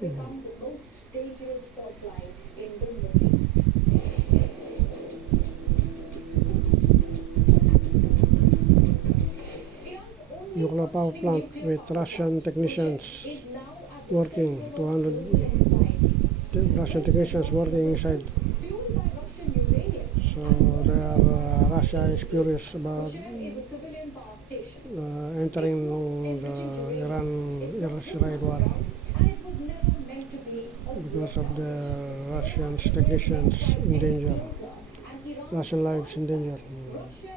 become the most dangerous fault line in the Middle East. Iran's only Nuclear power functioning plant nuclear with power Russian plant technicians is now at the working, center of 200 global anxiety. Russian With this technicians much working inside. resistance fueled by Russian uranium So and they fortified by are, Russia conventional is nuclear, curious about Bushehr is a civilian power station. It's entering not enriching the uranium. It's not put Iran-Israel war underground, and it was never meant to be a war because of the target. Iran Russian prefers to technicians extract in any danger, closer, and Iran Russian lives decides in that. danger. Russia